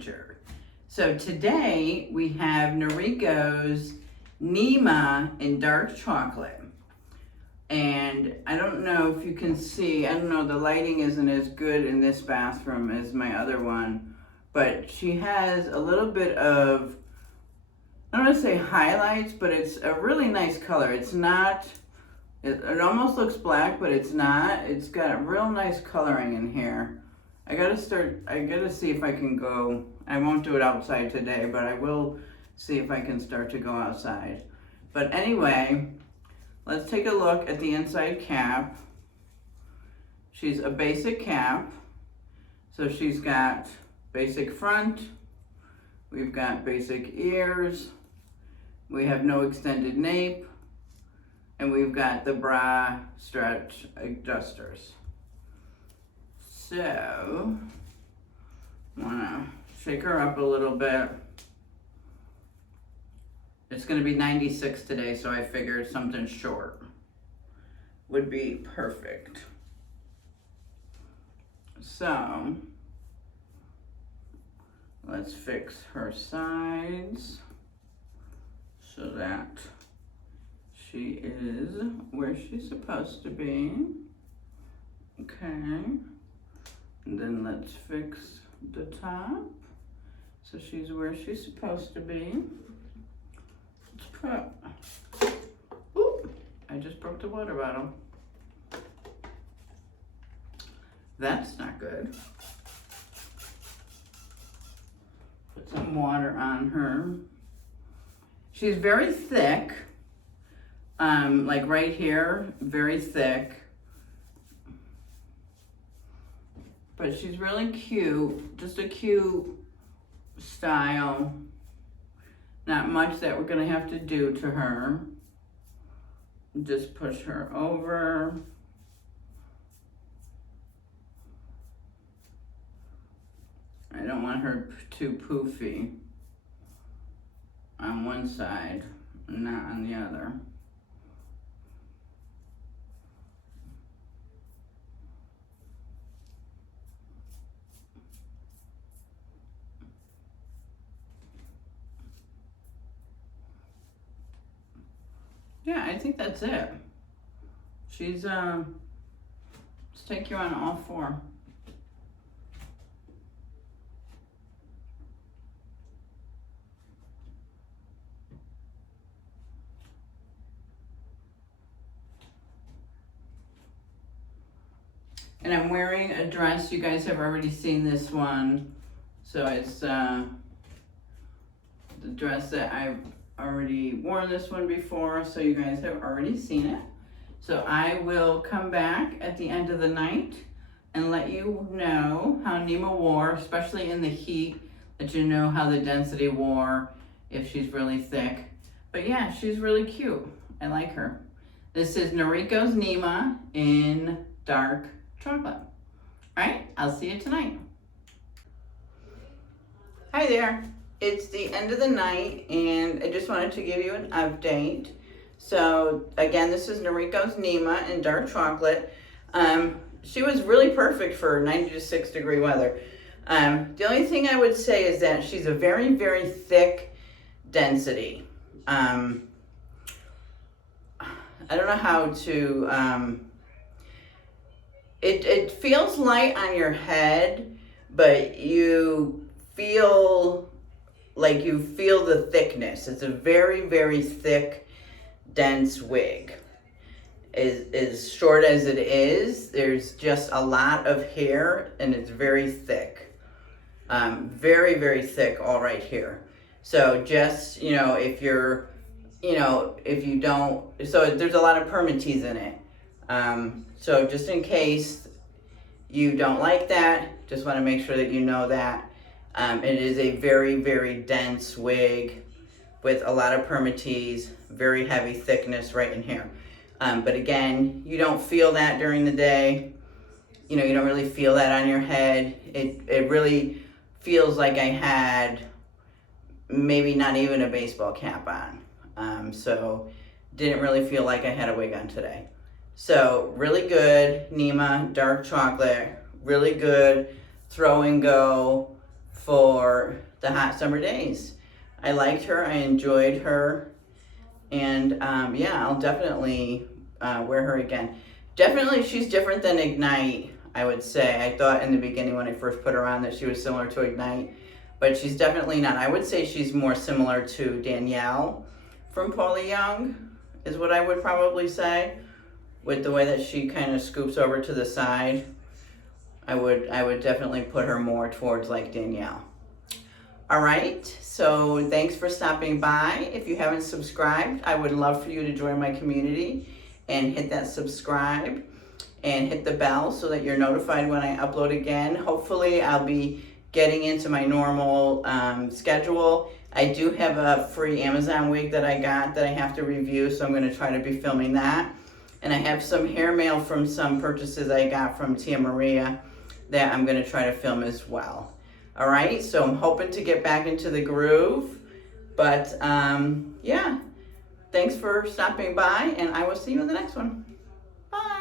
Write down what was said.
temperature. So today we have Noriko's Nima in dark chocolate. And I don't know if you can see, I don't know, the lighting isn't as good in this bathroom as my other one, but she has a little bit of, I don't want to say highlights, but it's a really nice color. It's not, it almost looks black, but it's not. It's got real nice coloring in here. I gotta see if I can go, I won't do it outside today, but I will see if I can start to go outside. But anyway, let's take a look at the inside cap. She's a basic cap. So she's got basic front, we've got basic ears, we have no extended nape, and we've got the bra stretch adjusters. So, I'm gonna shake her up a little bit. It's gonna be 96 today, so I figured something short would be perfect. So, let's fix her sides so that she is where she's supposed to be. Okay. And then let's fix the top so she's where she's supposed to be. Let's put, oop, I just broke the water bottle. That's not good. Put some water on her. She's very thick, like right here, very thick. But she's really cute, just a cute style. Not much that we're gonna have to do to her. Just push her over. I don't want her too poofy on one side, not on the other. Yeah, I think that's it. She's, let's take you on all four. And I'm wearing a dress. You guys have already seen this one. So it's the dress that I've already worn this one before, so you guys have already seen it. So I will come back at the end of the night and let you know how Nima wore, especially in the heat, that you know how the density wore if she's really thick. But yeah, she's really cute. I like her. This is Noriko's Nima in dark chocolate. All right, I'll see you tonight. Hi there. It's the end of the night and I just wanted to give you an update. So again, this is Noriko's Nima in dark chocolate. She was really perfect for 96 degree weather. The only thing I would say is that she's a very, very thick density. I don't know how to, it feels light on your head, but you feel like you feel the thickness. It's a very, very thick, dense wig. As short as it is, there's just a lot of hair and it's very thick. Very, very thick all right here. So just, you know, if you're, you know, if you don't, so there's a lot of permatease in it. So just in case you don't like that, just want to make sure that you know that. It is a very, very dense wig with a lot of permatease, very heavy thickness right in here. But again, you don't feel that during the day. You know, you don't really feel that on your head. It really feels like I had maybe not even a baseball cap on. So didn't really feel like I had a wig on today. So really good Nima dark chocolate, really good throw and go for the hot summer days. I liked her, I enjoyed her, and yeah, I'll definitely wear her again. Definitely she's different than Ignite, I would say. I thought in the beginning when I first put her on that she was similar to Ignite, but she's definitely not. I would say she's more similar to Danielle from Paula Young, is what I would probably say, with the way that she kind of scoops over to the side. I would definitely put her more towards like Danielle. All right, so thanks for stopping by. If you haven't subscribed, I would love for you to join my community and hit that subscribe and hit the bell so that you're notified when I upload again. Hopefully I'll be getting into my normal schedule. I do have a free Amazon wig that I got that I have to review, so I'm going to try to be filming that. And I have some hair mail from some purchases I got from Tia Maria that I'm going to try to film as well. All right, so I'm hoping to get back into the groove. But yeah, thanks for stopping by, and I will see you in the next one. Bye.